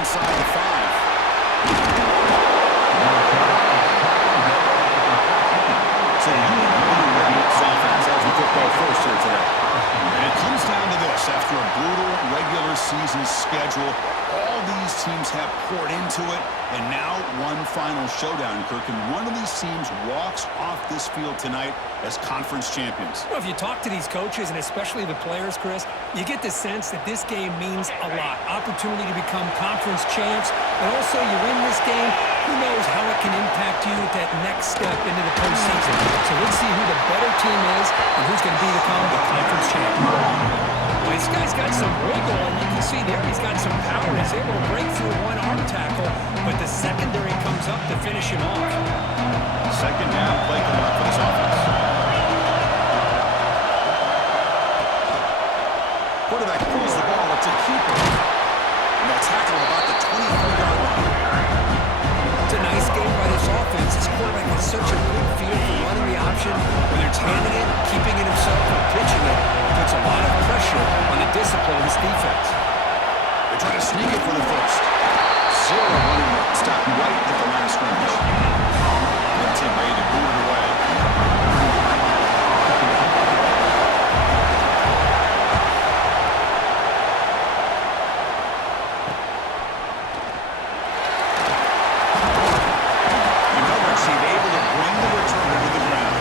inside the 5. So the UNLV offense has the football first here today. And it comes down to this. After a brutal regular season schedule, all these teams have poured into it, and now one final showdown, Kirk, and one of these teams walks off this field tonight as conference champions. Well, if you talk to these coaches, and especially the players, Chris, you get the sense that this game means a lot. Opportunity to become conference champs, and also you win this game, who knows how it can impact you at that next step into the postseason. So let's see who the better team is and who's going to become the conference champ. Well, this guy's got some wiggle, and you can see there he's got some power. He's able to break through one arm tackle, but the secondary comes up to finish him off. Second down play coming up for this offense. Quarterback pulls the ball. It's a keeper. And they'll tackle about the 24-yard line. It's a nice game by this offense. This quarterback has such a good feel for running the option, whether it's handing it, keeping it himself, or pitching it. Puts a lot of pressure on the discipline of this defense. They try to sneak it for the first. Zero running room. Stop right at the line of scrimmage. Good team ready to boot it away. The coverage team able to bring the returner to the ground.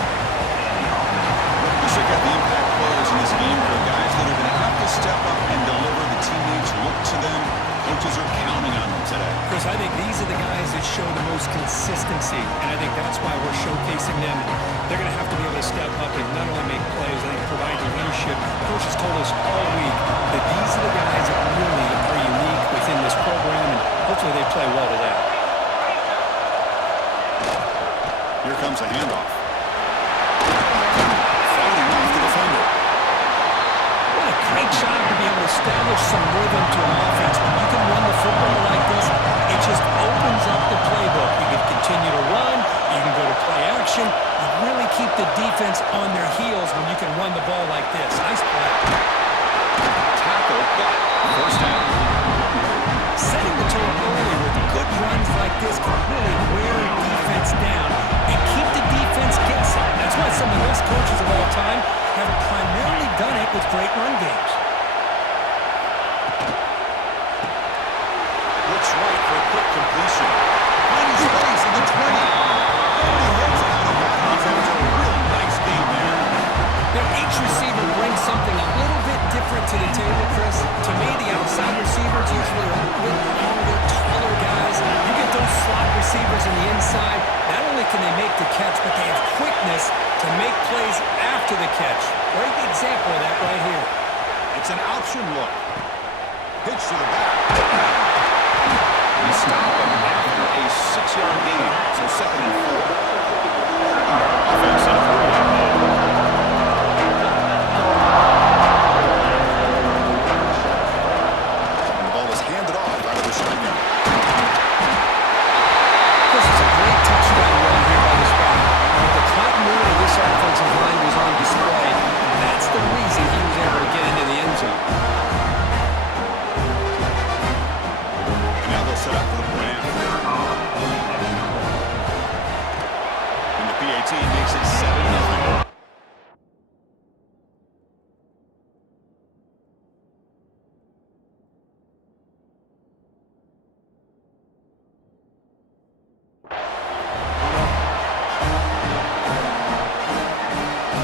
Check out the impact players in this game for guys that are going to have to step up and deliver. The teammates look to them. Coaches are counting on them today. Chris, I think these are the guys that show the most consistency, and I think that's why we're showcasing them. They're going to have to be able to step up and not only make plays, I think provide the leadership. Coach has told us all week that these are the guys that really are unique within this program, and hopefully they play well today. Here comes a handoff. Fighting off the defender. What a great job to be able to establish some rhythm to an offense. When you can run the football like this, it just opens up the playbook. You can continue to run. You can go to play action. You really keep the defense on their heels when you can run the ball like this. Nice play. Tackle, but first down. Setting the tone early with good runs like this can really wear a defense down and keep the defense guessing. That's why some of the best coaches of all time have primarily done it with great run games. Looks right for a quick completion. Finds space in the 20. And he heads out of bounds. That was a real nice game there. Now, each receiver brings something a little bit different to the table, Chris. To me, the outside receivers usually are a little bit longer, taller guys. You get those slot receivers in the inside. Not only can they make the catch, but they have quickness to make plays after the catch. Great example of that right here. It's an option look. Pitch to the back. He stopped him after a 6-yard gain. So 2nd and 4. Offense in 3. The ball is handed off out of the shotgun. This is a great touchdown run here by this guy. The continuity of this offensive line was on display. That's the reason he was able to get into the end zone. And now they'll set up for the point after. And the PAT makes it 7-0.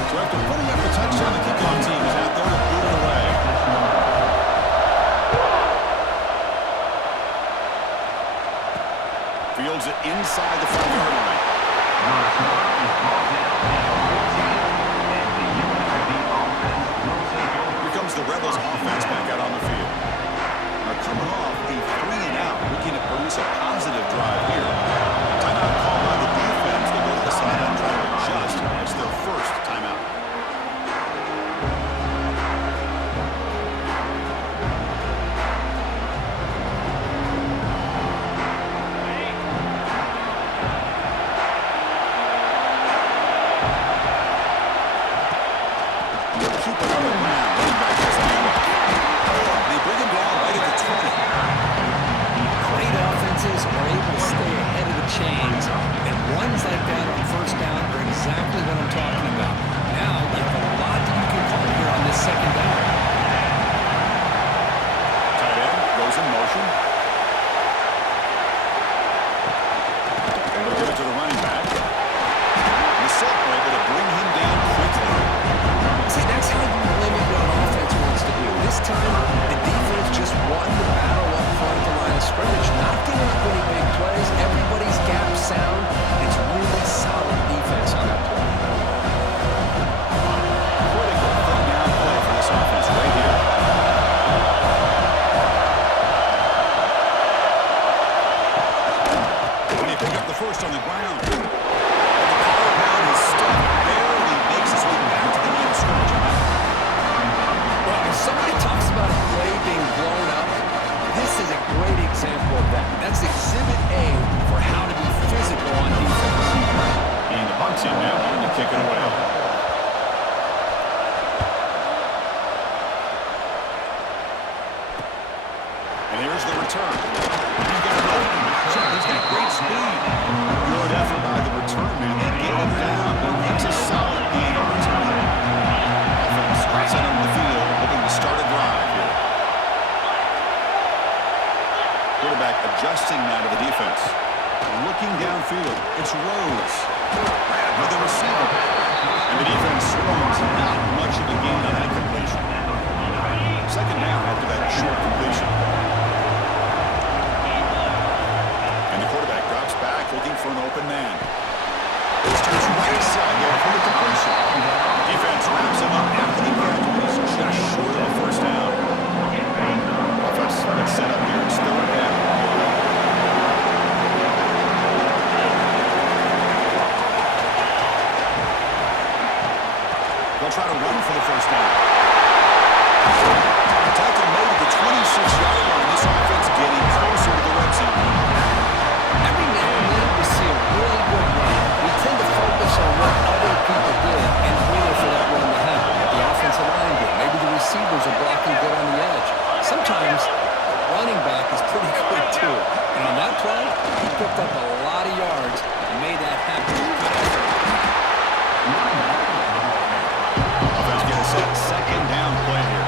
So after putting up the touchdown, the kickoff team is out there to boot it away. Fields it inside the 5-yard line. Here comes the Rebels offense back out on the field. Now coming off a 3-and-out, looking to produce a positive drive here. Timeout called by the defense. They go to the sideline trying to adjust. It's their first timeout. Runs like that on first down are exactly what I'm talking about. Now you have a lot that you can call here on this second down. Tight end goes in motion. They'll give it to the running back. And the set are able to bring him down quickly. See, that's how you limit what an offense wants to do. This time, the defense just won the battle up front at the line of scrimmage, not giving up any big plays. Everybody's gap sound. It's really solid defense on that play. Critical third down play for this offense right here. And they pick up the first on the ground. And the power down is stuck. Barely makes his way back to the line of scrimmage. Well, if somebody talks about a play being blown up, this is a great example of that. That's exhibit A for how to be physical on defense. And the punt team now wanting to kick it away. And here's the return. He's got an open. He's got great speed. Good effort by the return man. They get him down, but it's a solid gain on return. Offense sent him the field, looking to start a drive here. Quarterback adjusting now to the defense. Looking downfield. It's Rose. With the receiver. And the defense scrums. Not much of a gain on that completion. Second down after that short completion. And the quarterback drops back looking for an open man. Goes to his right side there for the completion. Defense wraps him up after the catch. He's just short of a first down. Offense gets set up here. It's third down. They'll try to run for the first down. Tackle made at the 26-yard line. This offense getting closer to the red zone. Every now and then we see a really good run. We tend to focus on what other people did and wait for that run to happen. What the offensive line did. Maybe the receivers are blocking good on the edge. Sometimes the running back is pretty good too. And on that play, he picked up a lot of yards and made that happen. Offense getting set. Second down play here.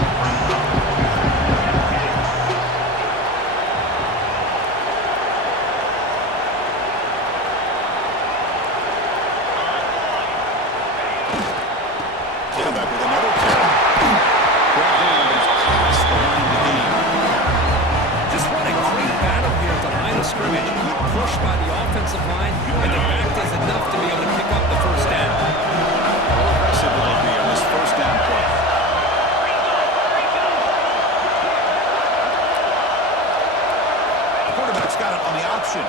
Tailback with another carry. Brought down, but it's past the line of the game. Just what a great battle here at the line of scrimmage. Good push by the offensive line, and the back does enough to be able to pick up the first down. How aggressive will they be on this first down play? The quarterback's got it on the option.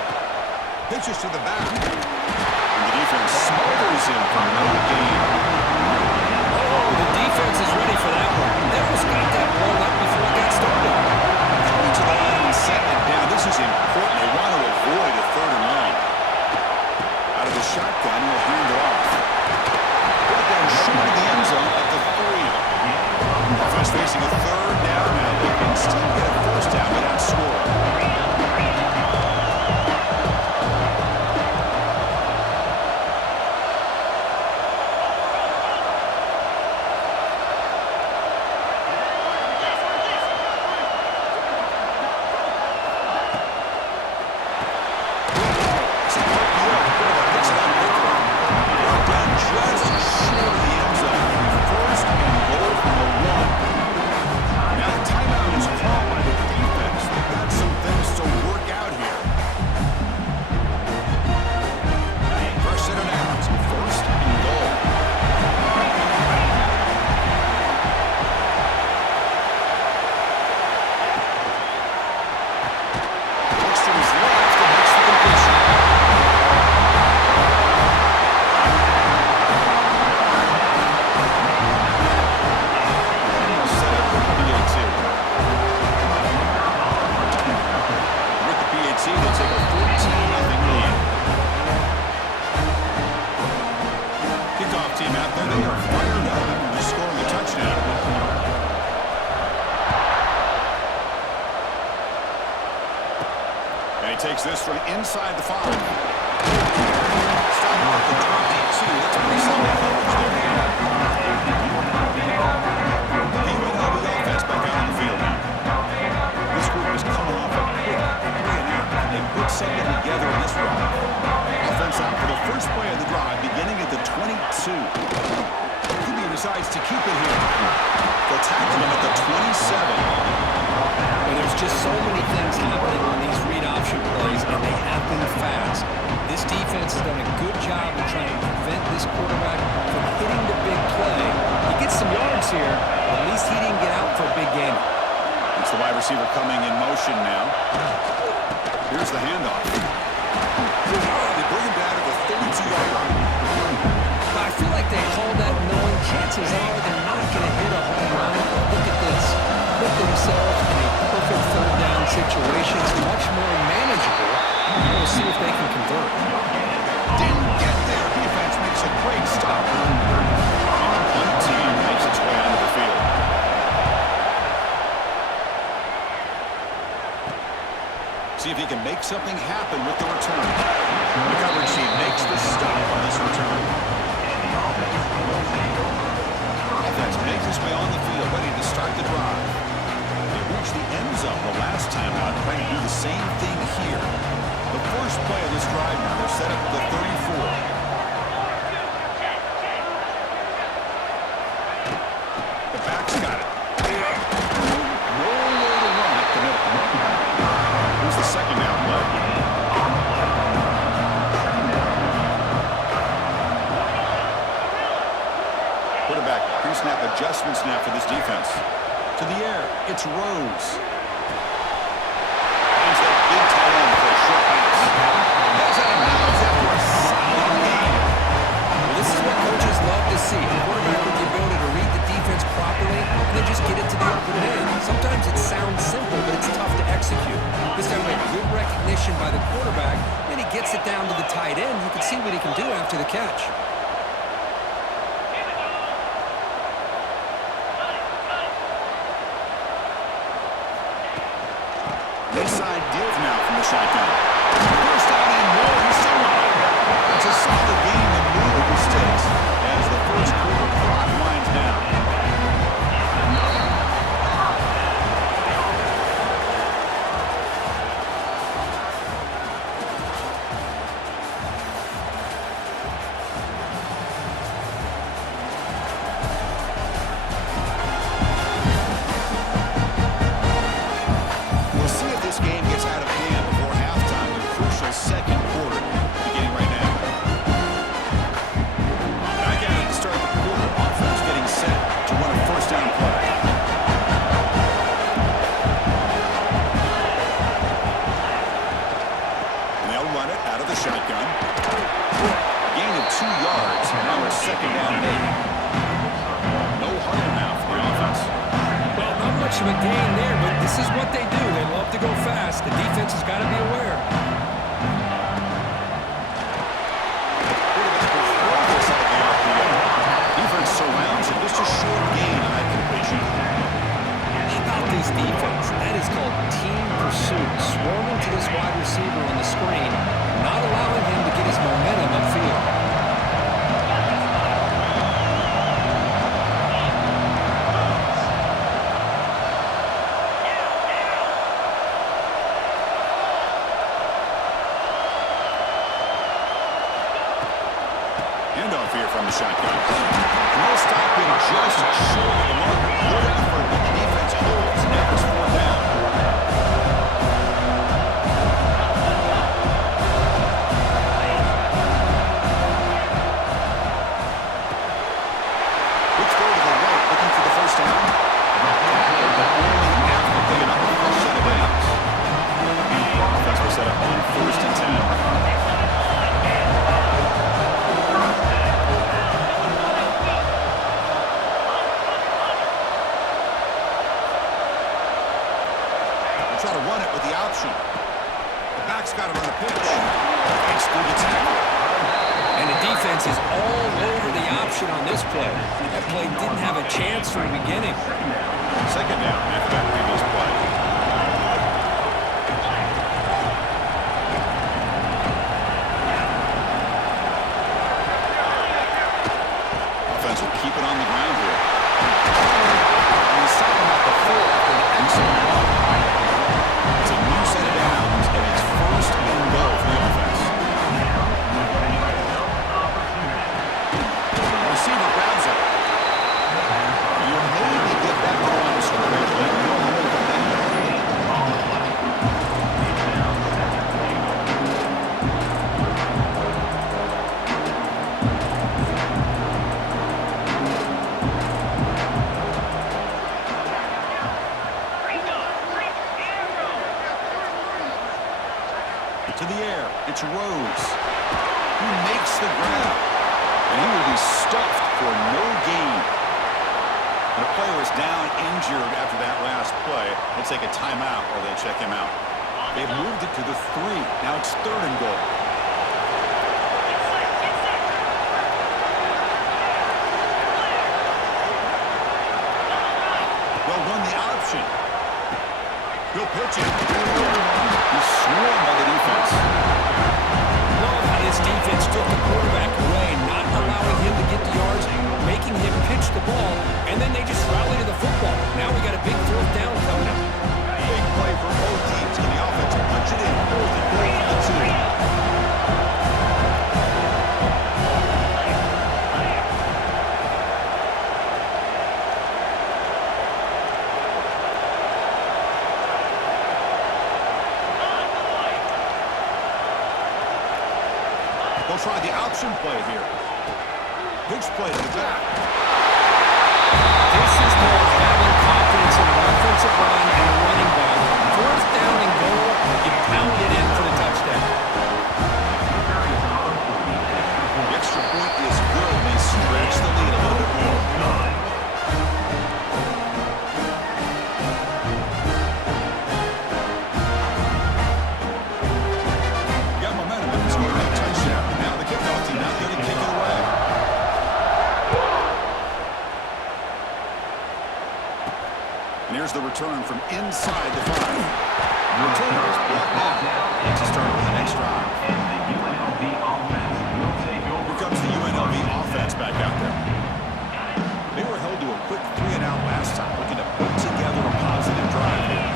Pitches to the back. And the defense smothers him for no gain. Oh, the defense is ready for that one. They almost got that blown up before it got started. Coming to the line and setting it down. This is important. They want to avoid a third and long. Out of the shotgun, he'll hand it off. Brought down short of the end zone at the 3. Offense facing a third down now. They can still get a first down without scoring. Takes this from inside the 5. the 22. That's pretty solid coverage there. The UNLV offense back out on the field now. This group is coming off a quick 3-and-out. Can they put something together in this drive? Offense out for the first play of the drive, beginning at the 22. Kubi decides to keep it here. They'll tackle him at the 27. Well, there's just so many things happening on these read option plays, and they happen fast. This defense has done a good job of trying to prevent this quarterback from hitting the big play. He gets some yards here, but at least he didn't get out for a big game. It's the wide receiver coming in motion now. Here's the handoff. They bring him down to the 32-yard line. I feel like they called that knowing chances are they're not going to hit a home run. Look at this. Put themselves in a perfect third down situation. It's much more manageable. We'll see if they can convert. Didn't get there. Defense makes a great stop. And the punt team makes its way onto the field. See if he can make something happen with the return. The coverage team makes the stop on this return. Offense makes its way on the field, ready to start the drive. They reached the end zone the last time out, trying to do the same thing here. The first play of this drive now, they're set up at the 34. The back's got it. Roll to run up the middle. Here's the second down play. Quarterback pre-snap adjustments now for this defense. To the air, it's Rose. Finds that big tight end for a short pass. That's out of bounds after a solid game. Well, this is what coaches love to see. A quarterback with the ability to read the defense properly and then just get it to the open man. Sometimes it sounds simple, but it's tough to execute. This time we have good recognition by the quarterback, and he gets it down to the tight end. You can see what he can do after the catch. Inside give now from the shotgun. First down and more. He's still on it. It's a solid game of movable sticks as the first quarter clock winds down. Of a gain there, but this is what they do. They love to go fast. The defense has got to be aware. Defense surrounds him. Just a short gain on that completion. How about this defense? That is called team pursuit. Swarming to this wide receiver on the screen, not allowing him to get his momentum upfield. Handoff here from the shotgun. No stopping just short of the mark. Good effort, but the defense holds. Now it's 4th down. Let's go to the right, looking for the first down. But only after picking up the first set of downs. Offense will set up on 1st and 10. Try to run it with the option. The back's got him on the pitch. Thanks to the tackle. And the defense is all over the option on this play. That play didn't have a chance from the beginning. Second down after that previous play. to Rose. He makes the grab. And he will be stuffed for no gain. And a player is down injured after that last play. They'll take a timeout or they'll check him out. They've moved it to the 3. Now it's 3rd and goal. They'll run the option. He'll pitch it. He's swarmed by the defense. Love how this defense took the quarterback away, not allowing him to get the yards, making him pitch the ball, and then they just rally to the football. Now we got a big 4th down coming up. Big play for both teams. Can the offense punch it in? 4th and goal for the 2. They'll try the option play here. Pitch play to the back. This is more having confidence in an offensive line and a running back. 4th down and goal, you pound it in for the touchdown. The extra point is good. They stretch the lead a little bit more. Got momentum and scored that touchdown. Now the kickoff team not going to kick it away. And here's the return from inside the 5. The returner is blocked now to start the next drive. Here comes the UNLV offense back out there. They were held to a quick 3-and-out last time, looking to put together a positive drive here.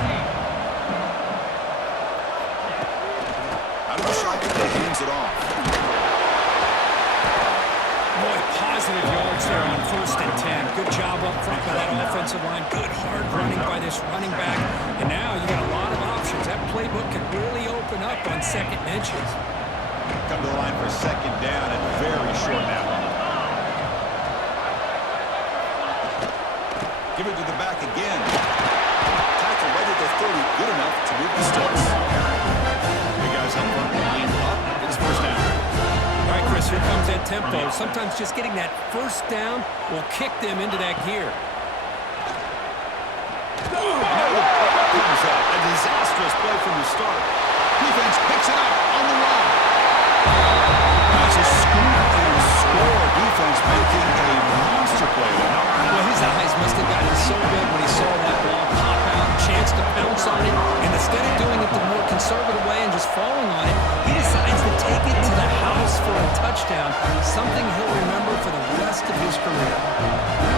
Out of the shotgun, they hands it off. Boy, positive yards there on 1st and 10. Good job up front by that offensive line. Good hard running by this running back. And now you got a lot of options. That playbook can really open up on 2nd and inches. Come to the line for 2nd down and very short now. Give it to the back again. Tackle right at the 30. Good enough to move the sticks. The guys up front lined up. It's 1st down. All right, Chris, here comes that tempo. Sometimes just getting that 1st down will kick them into that gear. A disastrous play from the start. Defense picks it up on the run. That's a scoop and score. Defense making a monster play there. Well, his eyes must have gotten so big when he saw that ball pop out, chance to pounce on it, and instead of doing it the more conservative way and just falling on it, he decides to take it to the house for a touchdown, something he'll remember for the rest of his career.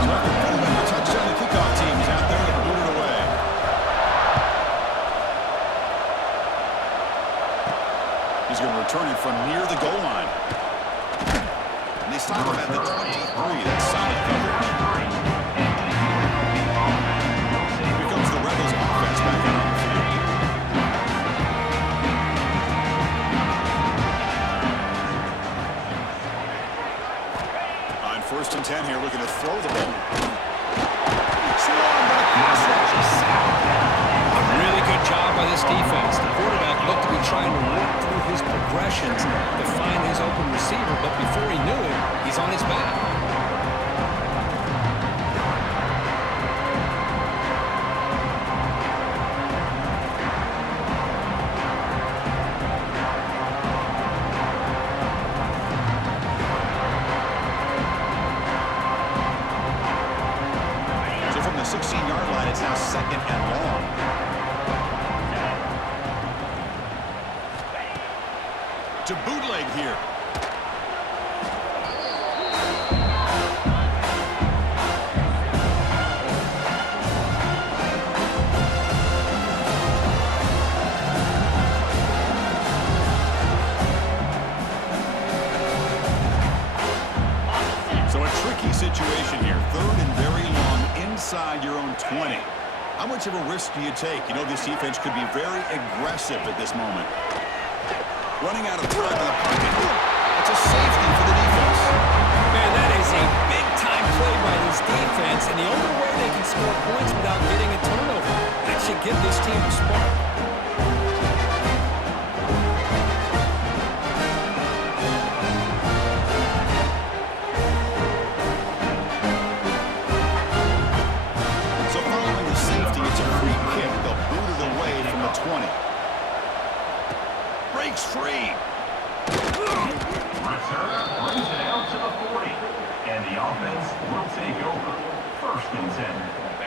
So after putting in the touchdown, the kickoff team is out there to boot it away. He's going to return it from near the goal line. And they stop him at the 23. That's solid coverage. Here comes the Rebels offense back out on the field. On 1st and 10 here, looking to throw the ball. Swarmed by the pass rush. A really good job by this defense. The quarterback looked to be trying to work through his progressions to find his open receiver, but before he knew it, he's on his back. So from the 16-yard line, it's now 2nd and long. To bootleg here. So a tricky situation here. 3rd and very long inside your own 20. How much of a risk do you take? You know this defense could be very aggressive at this moment. Running out of time in the pocket. It's a safety for the defense. Man, that is a big-time play by this defense, and the only way they can score points without getting a turnover. That should give this team a spark.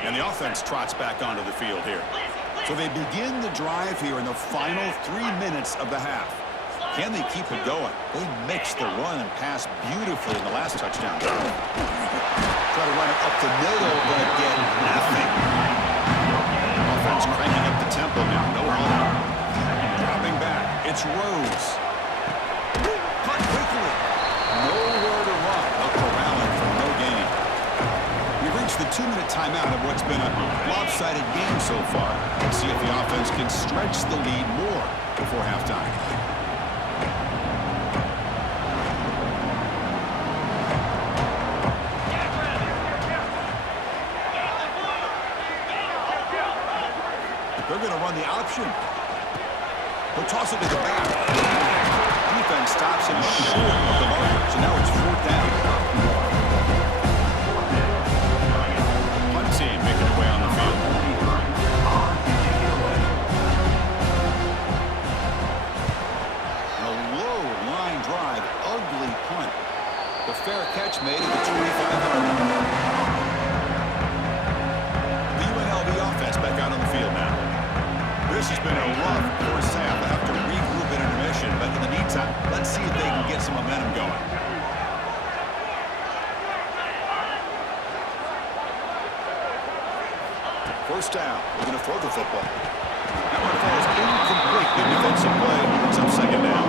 And the offense trots back onto the field here. So they begin the drive here in the final 3 minutes of the half. Can they keep it going? They mixed the run and pass beautifully in the last touchdown. Try to run it up the middle, but get nothing. Offense cranking up the tempo now. No holding. Dropping back. It's Rose. Cut quickly. Nowhere to run. A corralling for no gain. We've reached the 2-minute timeout of what's been a lopsided game so far. Let's see if the offense can stretch the lead more before halftime. They're going to run the option. He'll toss it to the back. Defense stops him short of the marker. So now it's 4th down. Punt team making their way on the field. A low line drive, ugly punt. The fair catch made at the 25-yard line. The UNLV offense back out on the field now. This has been a rough first half. They have to regroup in intermission, but in the meantime, let's see if they can get some momentum going. First down. We're going to throw the football. That one falls incomplete. Good defensive play. It's up 2nd down.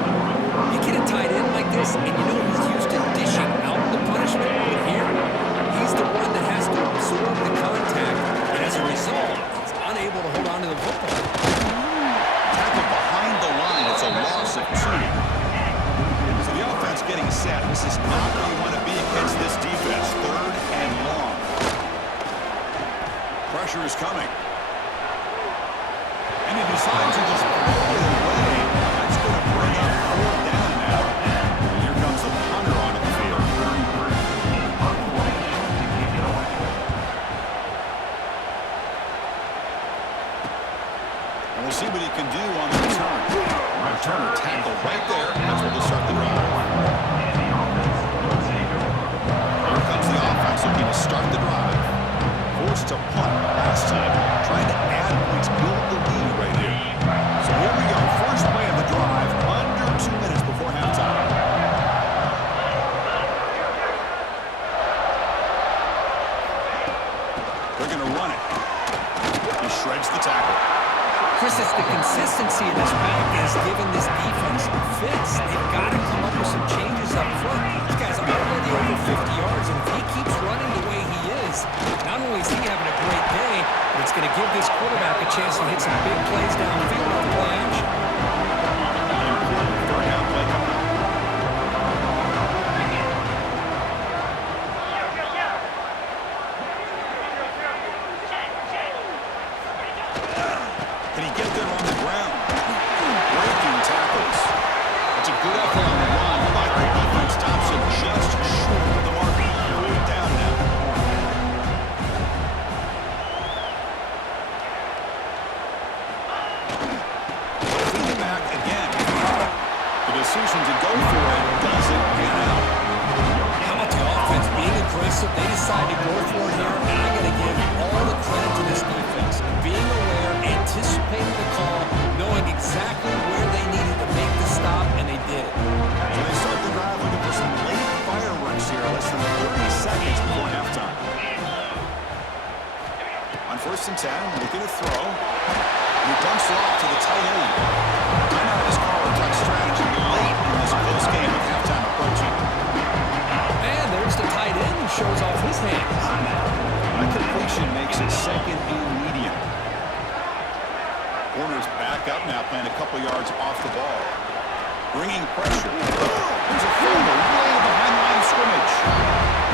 You get a tight end like this, and you know he's used to dishing out the punishment. But here, he's the one that has to absorb the contact, and as a result, he's unable to hold on to the football. Tackle behind the line. It's a loss of 2. So the offense getting set. This is not where you want to be against this defense. 3rd and long. Pressure is coming. And he decides to just throw it away. That's going to bring up 4th down now. And here comes the punter onto the field. And we'll see what he can do on the return. Returner tackled right there. That's where they'll start the drive. Here comes the offense looking to start the drive. Forced to punt last time. Trying to add points, build the lead right here. So here we go. First play of the drive. Under 2 minutes before halftime. They're going to run it. He shreds the tackle. Chris, it's the consistency of this back is giving this defense fits. They've got to come up with some changes up front. These guys are already over 50 yards, and if he keeps running the way he is, not only is he having a great day, but it's going to give this quarterback a chance to hit some big plays downfield with the play action. Third down play coming up. Can he get there on the ground? Breaking tackles. It's a good effort on the run, but the defense stops him just short of the mark. 4th down now. Feed it back again. The decision to go for it doesn't pan out. How about the offense being aggressive? They decide to go for it here, and I'm going to give all the credit to this defense. Being aware, anticipating the call, knowing exactly where they needed to make the stop, and they did it. So they start the drive looking for some late fireworks here, less than 30 seconds before halftime. On 1st and 10, looking to throw. He dumps it off to the tight end. Timeout is called a tuck strategy late in this close game with halftime approaching. And there's the tight end who shows off his hands. A completion makes it 2nd and medium. Corner's back up now, playing a couple yards off the ball. Bringing pressure. There's a fumble way behind the line of scrimmage.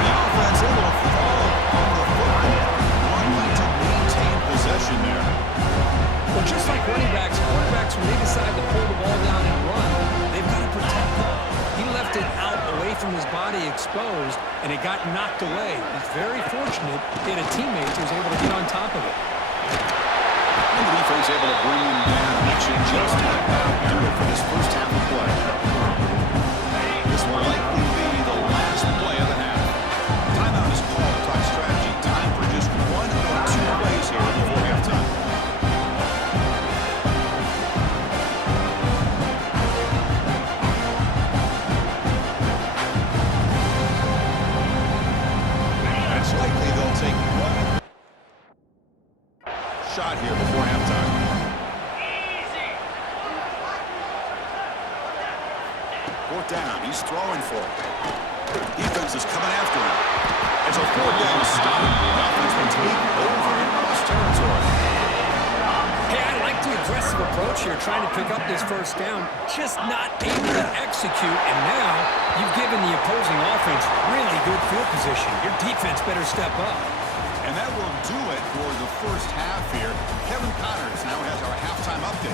The offense able to fall on the football. Wanting to maintain possession there. Well, just like running backs, quarterbacks, when they decide to pull the ball down and run, they've got to protect it. He left it out away from his body exposed, and it got knocked away. He's very fortunate he had a teammate who was able to get on top of it. And the defense able to bring him down. That should just about do it for this first half of play. This will likely be the last play of the half. Timeout is called. Talk strategy. Time for just 1 or 2 shot here before halftime. Fourth down. He's throwing for it. Defense is coming after him. It's a fourth down stop. The offense will take over in Ross territory. Hey, I like the aggressive approach here, trying to pick up this first down, just not able to execute, and now you've given the opposing offense really good field position. Your defense better step up. And that will do it for the first half here. Kevin Connors now has our halftime update.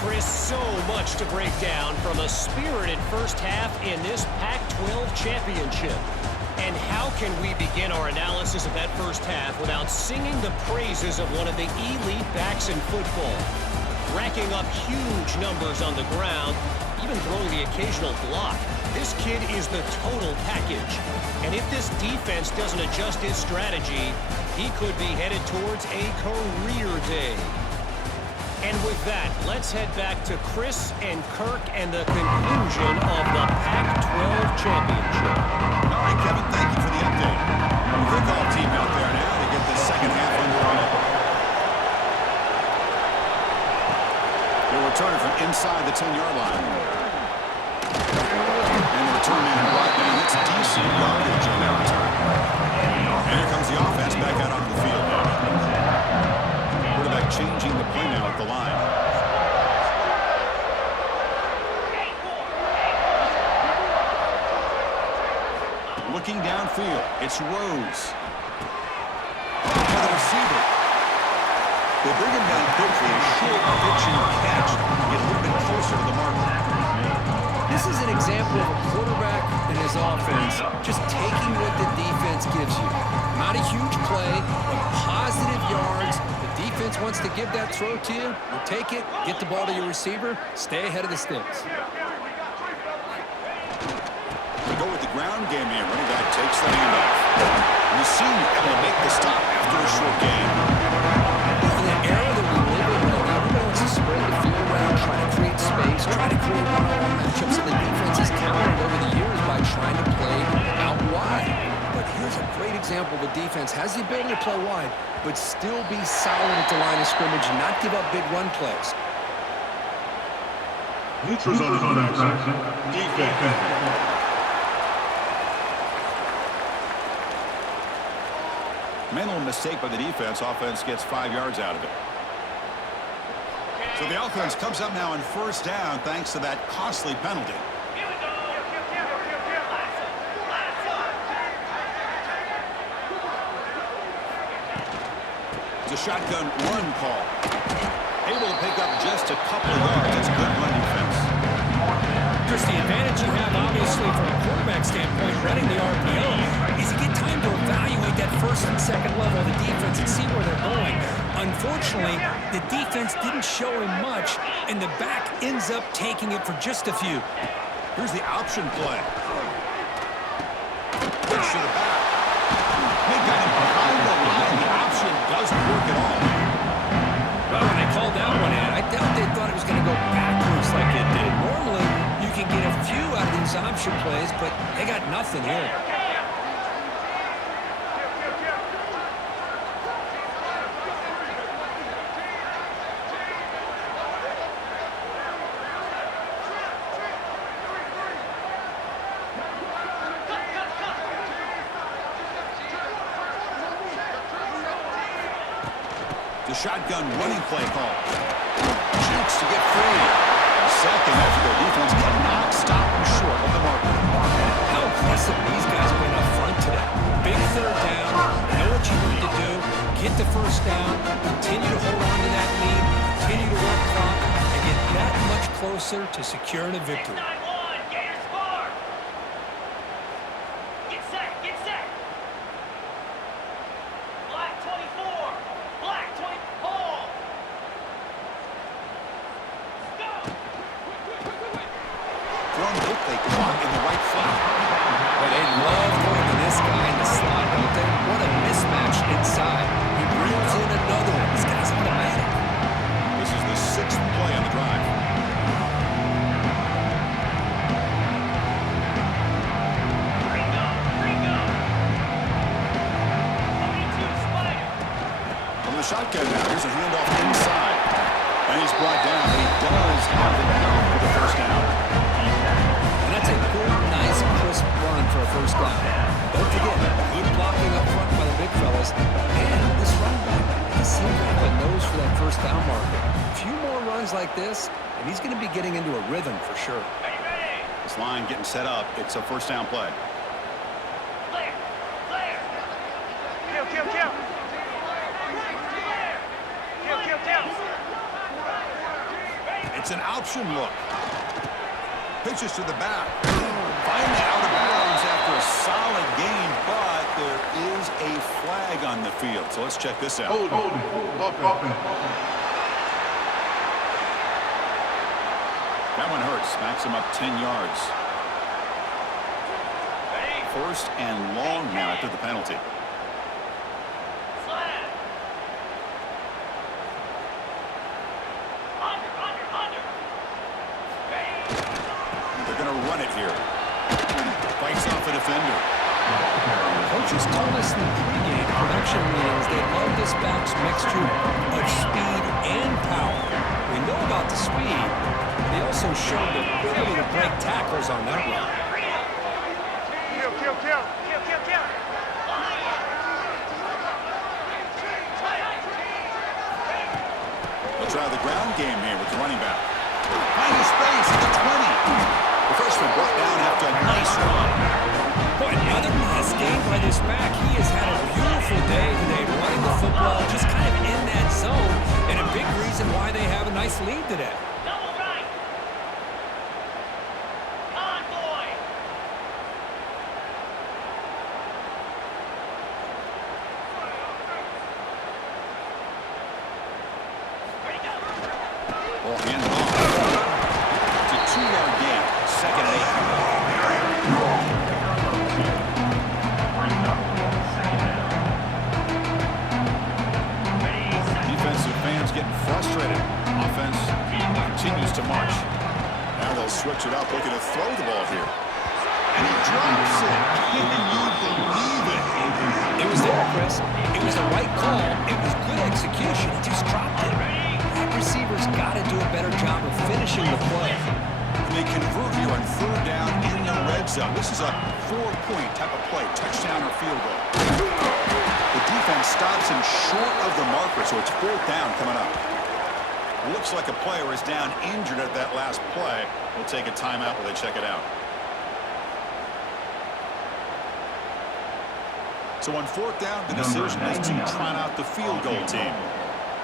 Chris, so much to break down from a spirited first half in this Pac-12 championship. And how can we begin our analysis of that first half without singing the praises of one of the elite backs in football? Racking up huge numbers on the ground, even throwing the occasional block. This kid is the total package. And if this defense doesn't adjust its strategy, he could be headed towards a career day. And with that, let's head back to Chris and Kirk and the conclusion of the Pac-12 championship. All right, Kevin, thank you for the update. Kickoff team out there now to get the second half underway. They'll return it from inside the 10-yard line. And the return man right now hits decent yardage on that return. And here comes the offense back out onto the field. Quarterback changing the play now at the line. Looking downfield, it's Rose. To the receiver. They bring him down quickly, a short pitch and catch, get a little bit closer to the marker. This is an example of a quarterback and his offense just taking what the defense gives you. Not a huge play, but positive yards. The defense wants to give that throw to you. You take it, get the ball to your receiver, stay ahead of the sticks. We go with the ground game here. Running back takes the handoff. We see him able to make the stop after a short gain. In the era that we live in right now, everybody wants to spread the field around, try to create space, try to create one-on-one matchups, and the defense has countered over the years by trying to play out wide. But here's a great example. The defense has the ability to play wide, but still be solid at the line of scrimmage and not give up big run plays. Neutral zone action. Defense. Mental mistake by the defense. Offense gets 5 yards out of it. So the offense comes up now on first down thanks to that costly penalty. It's a shotgun run call. Able to pick up just a couple of yards. That's good run defense. Chris, the advantage you have, obviously, from a quarterback standpoint, running the RPO, is you get time to evaluate that first and second level of the defense and see where they're going. Unfortunately, the defense didn't show him much, and the back ends up taking it for just a few. Here's the option play. Pitch to the back. They got him behind the line. The option doesn't work at all. Well, when they called that one in, I doubt they thought it was going to go backwards like it did. Normally, you can get a few out of these option plays, but they got nothing here. The shotgun running play call. Shoots to get free. Second after their defense cannot stop him short of the marker. How impressive these guys have been up front today. Big third down. Know what you need to do. Get the first down. Continue to hold on to that lead. Continue to work clock. And get that much closer to securing a victory. They caught in the right flat. But they love going to this guy in the slot, don't they? What a mismatch inside. He reels in another one. This guy's automatic. This is the 6th play on the drive. the shotgun now. Here's a handoff inside. And he's brought down. He does have the down for the first down. And that's a good, nice, crisp run for a first down. Don't forget, good blocking up front by the big fellas. And this running back, he seems to have a nose for that first down marker. A few more runs like this, and he's going to be getting into a rhythm for sure. This line getting set up. It's a first down play. It's an option look. Pitches to the back. Finally out of bounds after a solid game, but there is a flag on the field. So let's check this out. Hold. That one hurts. Smacks him up 10 yards. First and long now after the penalty. They're going to run it here. Fights off a defender. Coaches told us in the pregame production meetings they love this back's mixture of speed and power. We know about the speed, but they also showed the ability to break tackles on that run. They'll try the ground game here with the running back. Finding space at the 20. The freshman brought down after a nice run. Boy, other than his game by this back, he has had a beautiful day today running the football, just kind of in that zone, and a big reason why they have a nice lead today. Ball handed off. It's a 2-yard gain. Second and 8. Defensive fans getting frustrated. Offense continues to march. Now they'll switch it up, looking to throw the ball here. And he drops it. Can you believe it? It was there, Chris. It was the right call. It was good execution. He just dropped it. That receiver's got to do a better job of finishing the play. And they convert here on third down in the red zone. This is a 4-point type of play, touchdown or field goal. The defense stops him short of the marker, so it's fourth down coming up. Looks like a player is down injured at that last play. We'll take a timeout while they check it out. So on fourth down, the decision is to trot out the field goal team.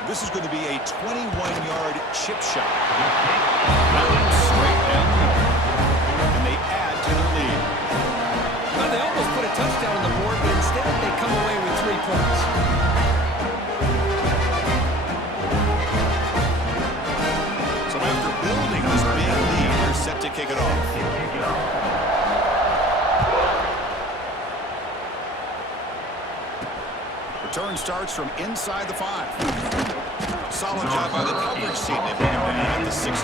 This is going to be a 21-yard chip shot. Straight down the middle. And they add to the lead. Well, they almost put a touchdown on the board, but instead they come away with 3 points. So after building this big lead, they're set to kick it off. Return starts from inside the 5. Solid job by the coverage team. They bring him down at the 16.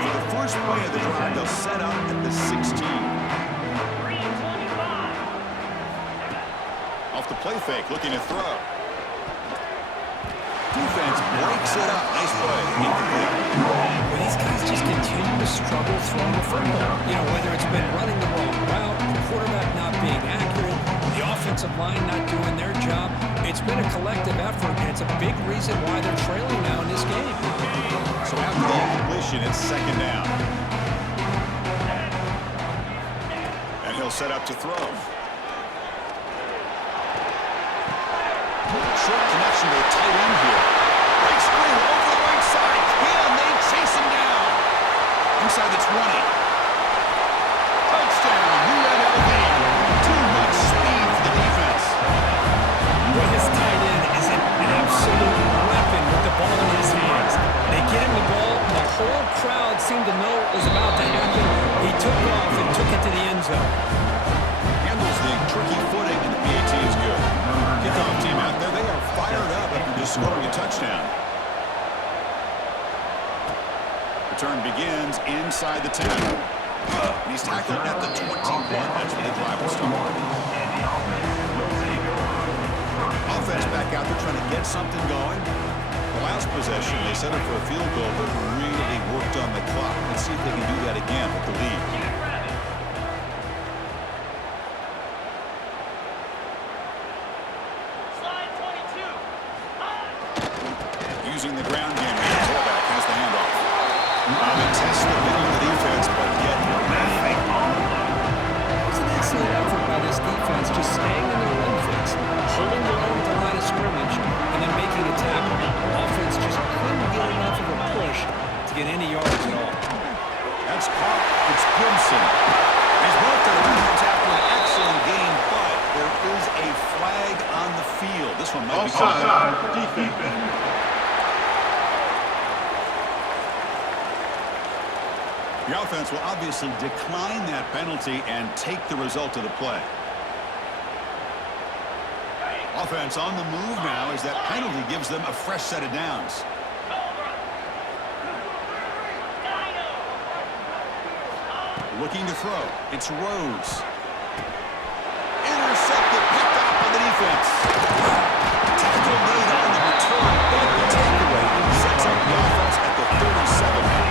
For the first play of the drive, they'll set up at the 16. Off the play fake, looking to throw. Defense breaks it up. Nice play. Incomplete. Well, these guys just continue to struggle throwing the football. You know, whether it's been running the wrong route, the quarterback not being accurate, the offensive line not doing their job. It's been a collective effort, and it's a big reason why they're trailing now in this game. So after the incompletion, it's second down. And he'll set up to throw. Short connection to the tight end here. Big screen over the right side. And they chase him down. Inside the 20. Touchdown, UNLV. Too much speed for the defense. Well, this tight end is an absolute weapon with the ball in his hands. They get him the ball, and the whole crowd seemed to know what was about to happen. He took off and took it to the end zone. Handles the tricky footing, and the PAT is good. Kickoff team out there. They are fired up after just scoring a touchdown. Return begins inside the 10. And he's tackled at the 21. That's where the drive will start. out there trying to get something going. The last possession, they set up for a field goal, but really worked on the clock. Let's see if they can do that again with the lead. Using the ground game, the quarterback has the handoff. They test the middle of the defense, but yet nothing. It was an excellent effort by this defense, just staying in their run fix, holding their own at the line of scrimmage, and then making a tackle. Offense just couldn't get enough of a push to get any yards at all. That's caught. It's Gibson. He's worked it around after an excellent game, but there is a flag on the field. This one might be called. Defense. The offense will obviously decline that penalty and take the result of the play. Offense on the move now as that penalty gives them a fresh set of downs. Looking to throw. It's Rose. Intercepted, picked off by the defense. Tackle made on the return, but the takeaway sets up the offense at the 37.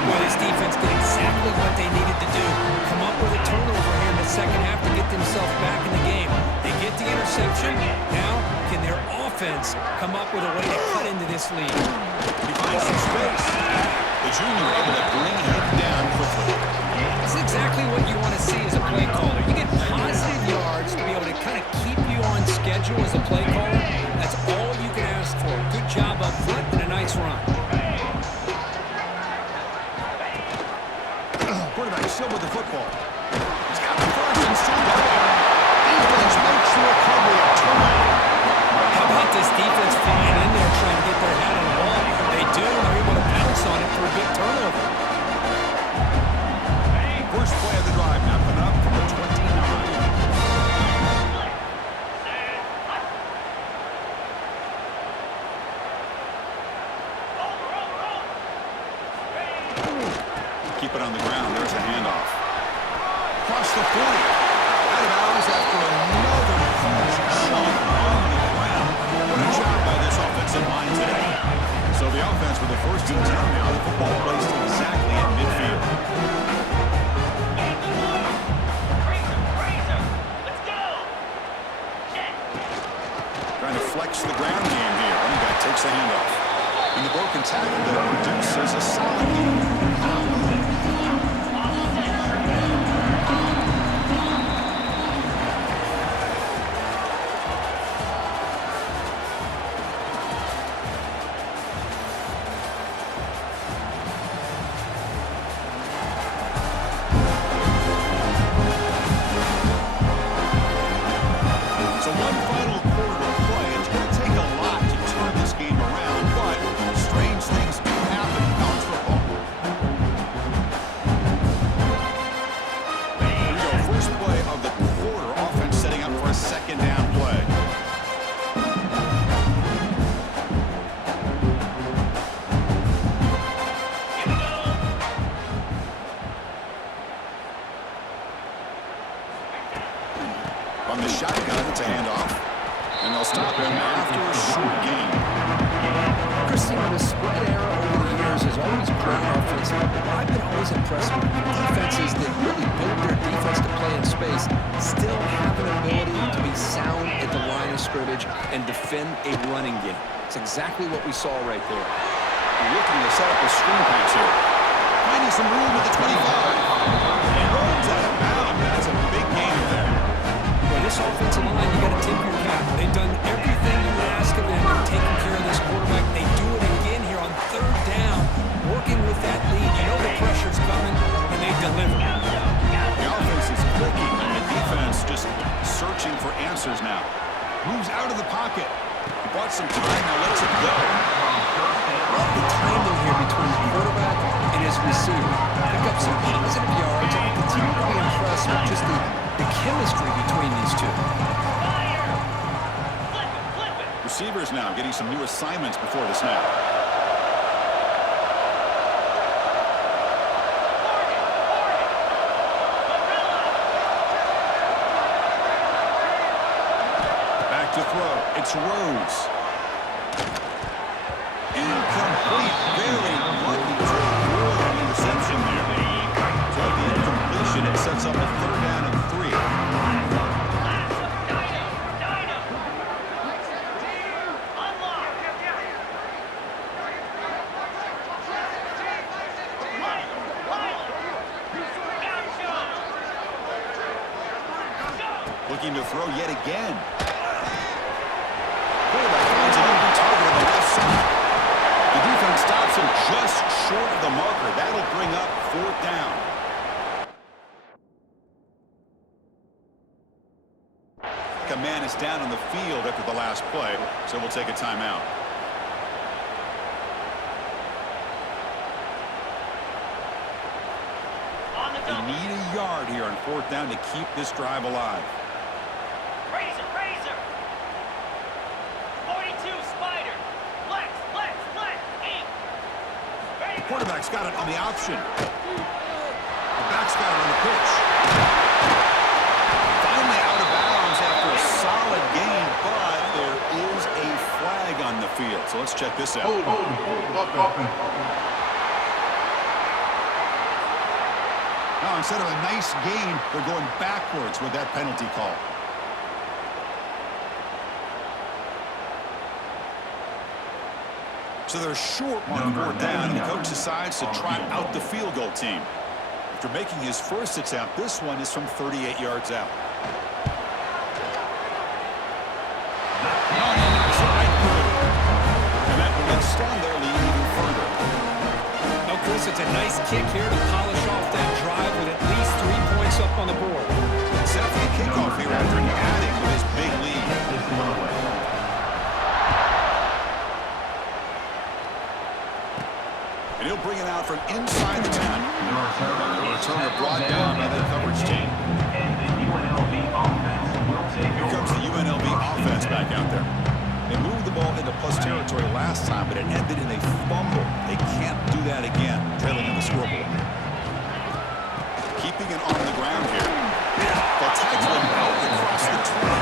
Well, this defense did exactly what they needed to do. Come up with a turnover here in the second half to get themselves back in the game. They get the interception. Now, can their offense come up with a way to cut into this lead? He finds some space. The junior able to bring him down quickly. It's exactly what you want to see as a play caller. You get positive yards to be able to kind of keep you on schedule as a play caller. That's all you can ask for. Good job up front and a nice run. Quarterback still with the football. He's got the first and still going. Defense makes the recovery a turnover. How about this defense flying in there trying to get their hand on the ball? They do, and they're able to pounce on it for a big turnover. First play of the drive now coming up from the 29. Keep it on the ground. There's the handoff. Across the 40. Out of bounds after another huge chunk on the ground. What a job by this offensive line today. So the offense with the first and 10 now. The football placed exactly at midfield. Trying to flex the ground game here. Running back takes the handoff. And the broken tackle that produces a solid game. On the shotgun, it's a handoff. And they'll stop him after a short game. Christine, the spread era over the years has always grown offensively. I've been always impressed with defenses that really build their defense to play in space, still have an ability to be sound at the line of scrimmage and defend a running game. It's exactly what we saw right there. Looking to set up a screen pass here. Finding some room at the 25. And runs out of bounds. That's a big gain there. Well, this offensive line, you got to tip your cap. They've done everything you ask of them in taking care of this quarterback. They do it again here on third down, working with that lead. You know the pressure's coming, and they deliver. The offense is clicking, and the defense just searching for answers now. Moves out of the pocket. He bought some time, now lets it go. Love the timing here between the quarterback and his receiver. Pick up some positive yards, and continue to be impressed with just the chemistry between these two. Receivers now getting some new assignments before the snap. Back To throw, it's Rose. Incomplete. Very lucky to avoid an interception there. So the incompletion, it sets up a 3rd down and 3. Looking to throw yet again. Quarterback finds an open target on the left side. The defense stops him just short of the marker. That'll bring up 4th down. A man is down on the field after the last play, so we'll take a timeout. They need a yard here on 4th down to keep this drive alive. Razor. 42, Spider. Flex. Ink. Quarterback's got it on the option. The back's got it on the pitch. Finally out of bounds after a solid game, but there is a flag on the field. So let's check this out. Now, instead of a nice gain, they're going backwards with that penalty call. So they're short on 4th down, and the coach decides to try out the field goal team. After making his first attempt, this one is from 38 yards out. And that will extend their lead even further. Oh, Chris, it's a nice kick here to polish off that drive with at least 3 points up on the board. Set for the kickoff here after adding with his big lead. And he'll bring it out from inside the 10. The returner brought down by the coverage team. Here comes the UNLV offense back out there. They moved the ball into plus territory last time, but it ended in a fumble. They can't do that again, trailing on the scoreboard. Keeping it on the ground here. They'll tackle him out across the 20.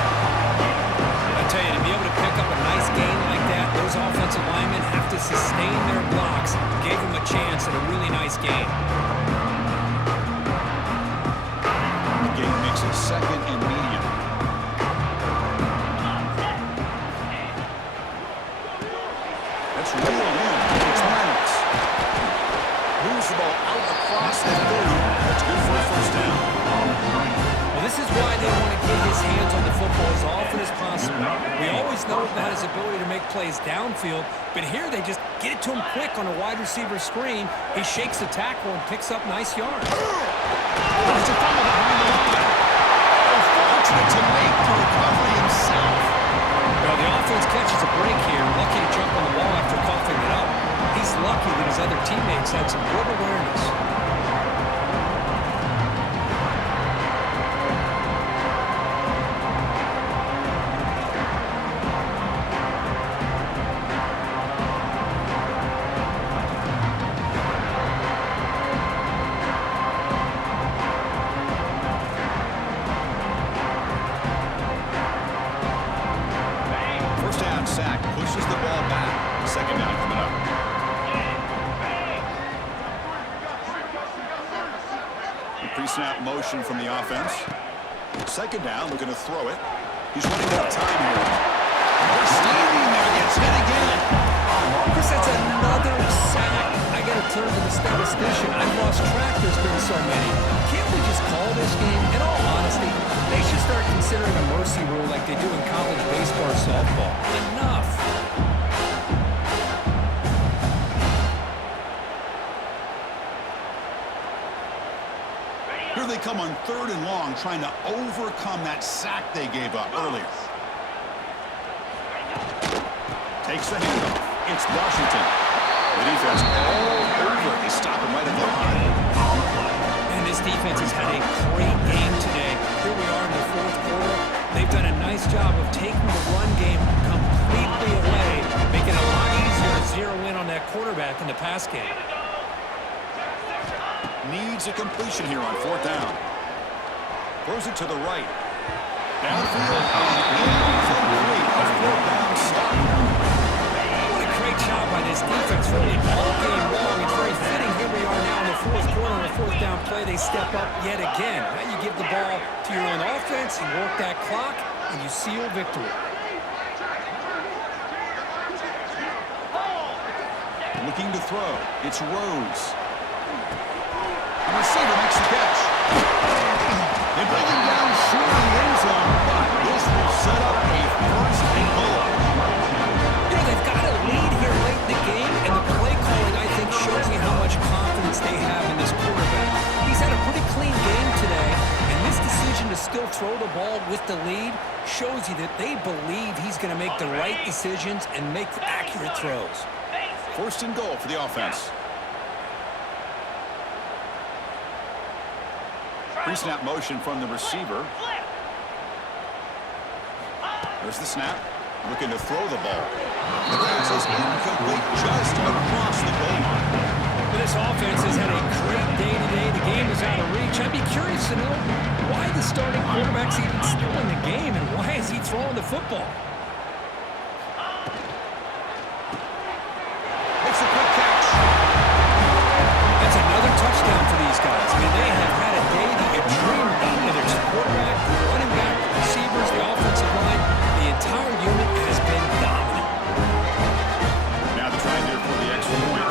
I tell you, to be able to pick up a nice gain like that, those offensive linemen have to sustain their blocks. Gave him a chance at a really nice gain. The gain makes it 2nd and medium. That's reeled in. It's Lennox. Moves the ball out across the 30. That's good for a 1st down. Well, this is why they want to get his hands on the football as often as possible. We always know about his ability to make plays downfield, but here they just get it to him quick on a wide receiver screen. He shakes the tackle and picks up nice yards. It's a fumble behind the line. Fortunate to make the recovery himself. Well, the offense catches a break here. Lucky to jump on the ball after coughing it up. He's lucky that his other teammates had some good awareness. Sack pushes the ball back. 2nd down coming up. Pre-snap motion from the offense. 2nd down, looking to throw it. He's running out of time here. They're standing there, gets hit again. Chris, that's another sack. I got to turn to the statistician. I've lost track. There's been so many. Can't we just call this game? In all honesty, they should start considering a mercy rule like they do in college baseball or softball. Enough. Here they come on 3rd and long, trying to overcome that sack they gave up earlier. Takes the handoff. It's Washington. The defense all over. They stop him right at the line. And this defense has had a great game today. Here we are in the 4th quarter. They've done a nice job of taking the run game completely away, making it a lot easier to zero in on that quarterback in the pass game. Needs a completion here on 4th down. Throws it to the right. Downfield and incomplete. defense really all game long. It's very fitting. Here we are now in the fourth quarter. On a fourth down play, they step up yet again. Now you give the ball to your own offense, you work that clock, and you seal victory. Looking to throw. It's Rhodes. The receiver makes the catch. They bring him down short of the end zone, but this will set up a first and goal. You know, they've got a lead here late in the game, and the play calling, I think, shows you how much confidence they have in this quarterback. He's had a pretty clean game today, and this decision to still throw the ball with the lead shows you that they believe he's going to make the right decisions and make accurate throws. First and goal for the offense. Pre-snap motion from the receiver. There's the snap. Looking to throw the ball. The pass is incomplete just across the goal line. This offense has had a great day today. The game is out of reach. I'd be curious to know why the starting quarterback's even still in the game and why is he throwing the football? Makes a quick catch. That's another touchdown for these guys. I mean, they have had a day that you dream about, whether it's quarterback, running back, receivers, the offensive line. The entire unit has been dominant. Now the try here for the extra point.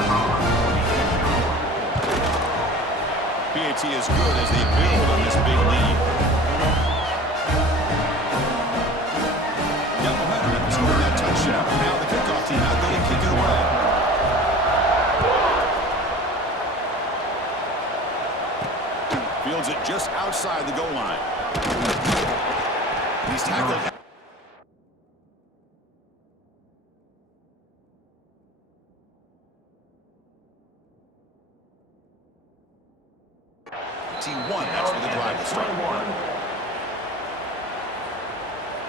PAT is good as they build on this big lead. Got momentum and scoring that touchdown. Now the kickoff team out there to kick it away. Fields it just outside the goal line. He's tackled. T1, that's where the drive will start.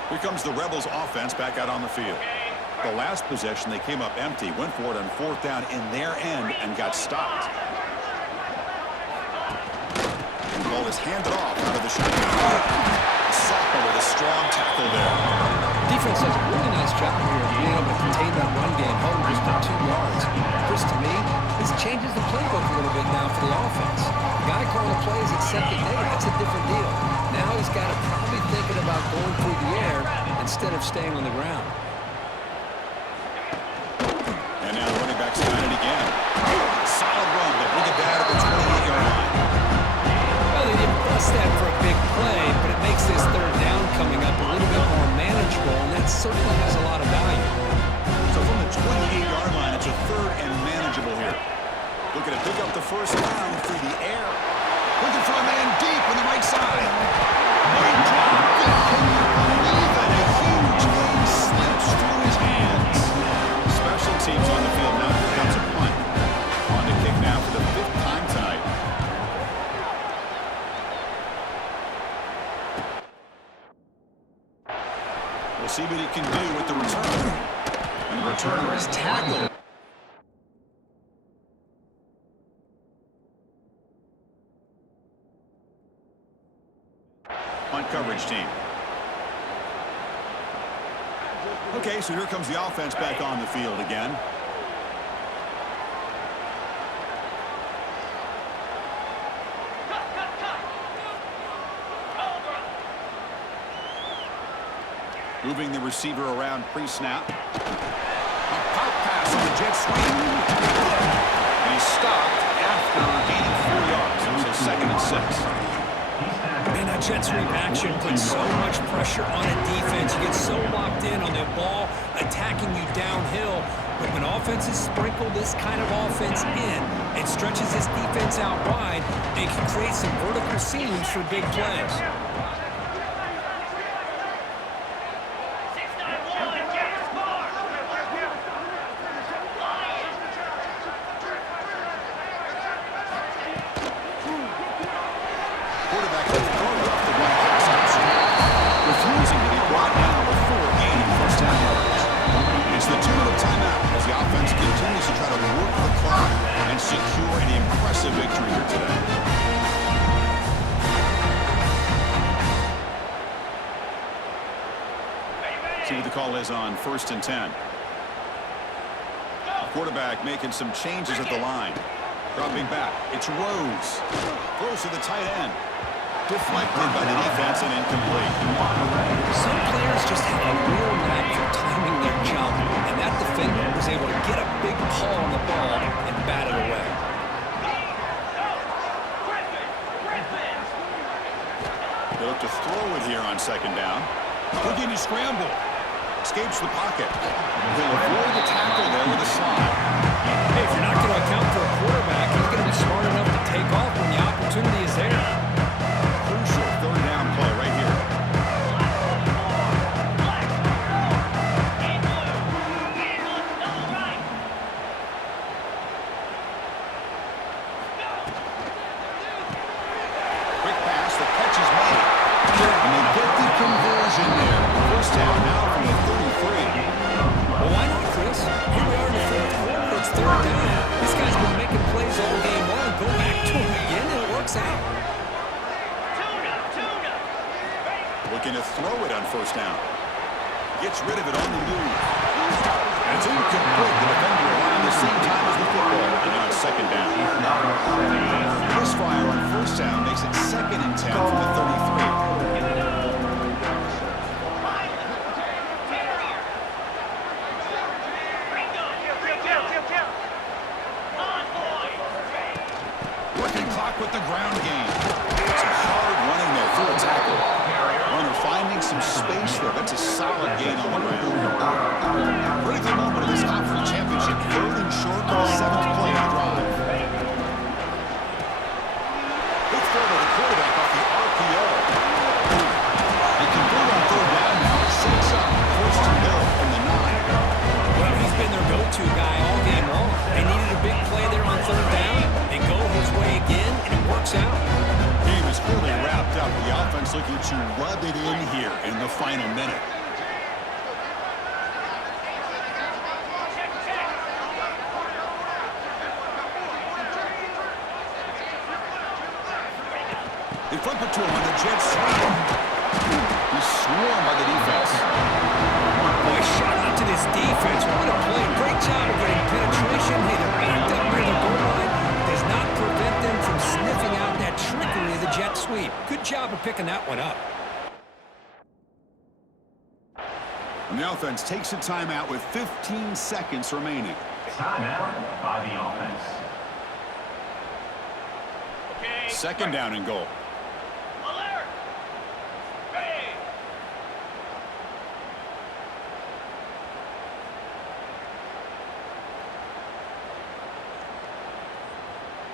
Here comes the Rebels offense back out on the field. The last possession, they came up empty, went for it on fourth down in their end and got stopped. And the ball is handed off out of the shotgun. The sophomore with a strong tackle there. Defense does a really nice job here of being able to contain that run game, home just for 2 yards. Chris, to me, this changes the playbook a little bit now for the offense. The guy calling the plays at second day, that's a different deal. Now he's got to probably thinking about going through the air instead of staying on the ground. And now the running back's got it again. Solid run. They bring it down to the 28-yard line. Well, they didn't bust that for a big play, but it makes this third down coming up a little bit more manageable, and that certainly has a lot of value. So from the 28-yard line, it's a third and manageable here. Looking to pick up the first down through the air. Looking for a man deep on the right side. They dropped it. Can you believe it? A huge game slips through his hands. Special teams on the field now becomes a punt. On to kick now for the 5th time tonight. We'll see what he can do with the return. And the returner is tackled. Punt coverage team. Okay, so here comes the offense back on the field again. Moving the receiver around pre-snap. A pop pass on the jet sweep. And he's stopped after gaining 4 yards. So 2nd and 6. Man, that jet sweep action puts so much pressure on a defense. You get so locked in on the ball attacking you downhill. But when offenses sprinkle this kind of offense in, it stretches this defense out wide and can create some vertical seams for big plays. See what the call is on 1st and 10. Quarterback making some changes at the line. Dropping back. It's Rose. Throws to the tight end. Deflected by the defense and incomplete. Some players just have a real knack for timing their jump, and that defender was able to get a big pull on the ball and bat it away. They look to throw it here on second down. Looking to scramble. Escapes the pocket. He'll avoid the tackle there with a slide. Hey, if you're not going to account for a quarterback, he's going to be smart enough to take off when the opportunity is there. Crucial third down play right here. Quick pass, the catch is made. And they get the conversion there. First down now from the 33. Well, why not, Chris? Here we are in the fourth quarter. It's third down. This guy's been making plays all game long. Go back to him again, and it works out. Looking to throw it on first down. Gets rid of it on the move. And it's incomplete. The defender around the same time as the football. And now it's second down. Misfire on first down makes it 2nd and 10 from the 33. With the ground game. Some hard running there through a tackle. Runner finding some space there. That's a solid gain on the ground. Critical moment of this conference championship. 3rd and short on the 7th play of the drive. Good throw to the quarterback off the RPO. They convert on third down now. 6 up. 1st and goal from the 9. Well, he's been their go-to guy all game long. They needed a big play there on third down. They go his way again, and it works out. Game is clearly wrapped up. The offense looking to rub it in here in the final minute. They flip it to him on the jet sweep. He's swarmed by the defense. Boy, shout out to this defense. What a play. Great job of getting penetration. Hey, they're backed up near the goal line. Does not prevent them from sniffing out that trickery of the jet sweep. Good job of picking that one up. And the offense takes a timeout with 15 seconds remaining. Timeout by the offense. Okay. 2nd down and goal. Alert! Ready!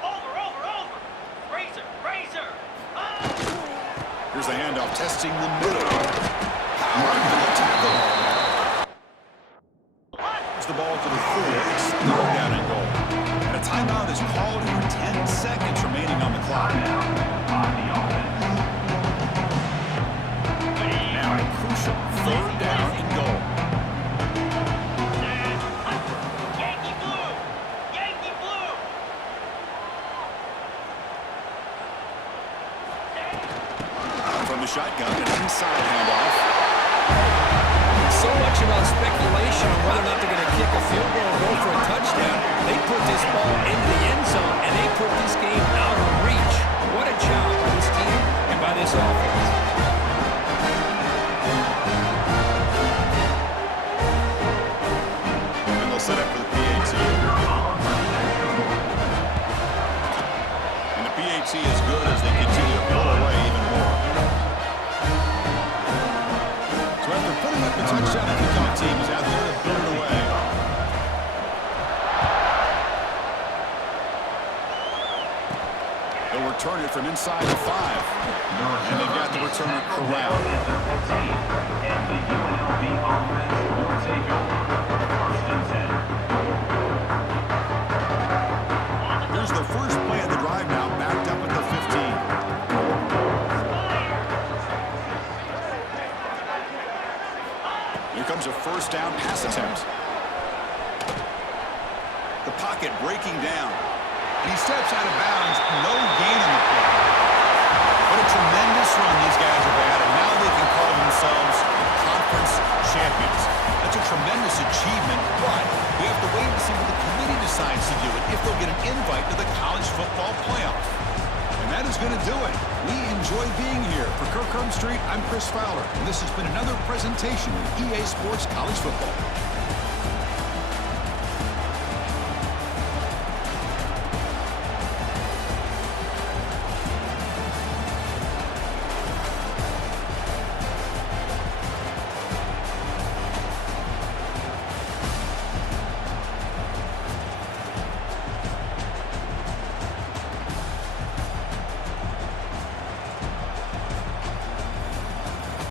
Over! Razor! Here's the handoff, testing the middle. Power for the tackle. Here's the ball to the 4. It's 3rd down and goal. And a timeout is called here. 10 seconds remaining on the clock. Now a crucial 3rd down and goal. Yankee blue! From the shotgun, an inside handoff. So much about speculation on whether or not they're going to kick a field goal or go for a touchdown. They put this ball into the end zone, and they put this game out of reach. What a job by this team and by this offense. And they'll set up for the PAT. And the PAT is good as they continue to pull away even more. So after putting up the touchdown, the kickoff team is out there to put it away. They'll return it from inside the 5. And they've got the returner corralled. And the UNLV offense will take over 1st and 10. Here's the first play of the drive now, backed up at the 15. Here comes a 1st down pass attempt. The pocket breaking down. And he steps out of bounds. No gain on the play. What a tremendous run these guys have had, and now they can call themselves conference champions. That's a tremendous achievement, but we have to wait and see what the if they'll get an invite to the college football playoff. And that is going to do it. We enjoy being here. For Kirkcom Street, I'm Chris Fowler, and this has been another presentation of EA Sports College Football.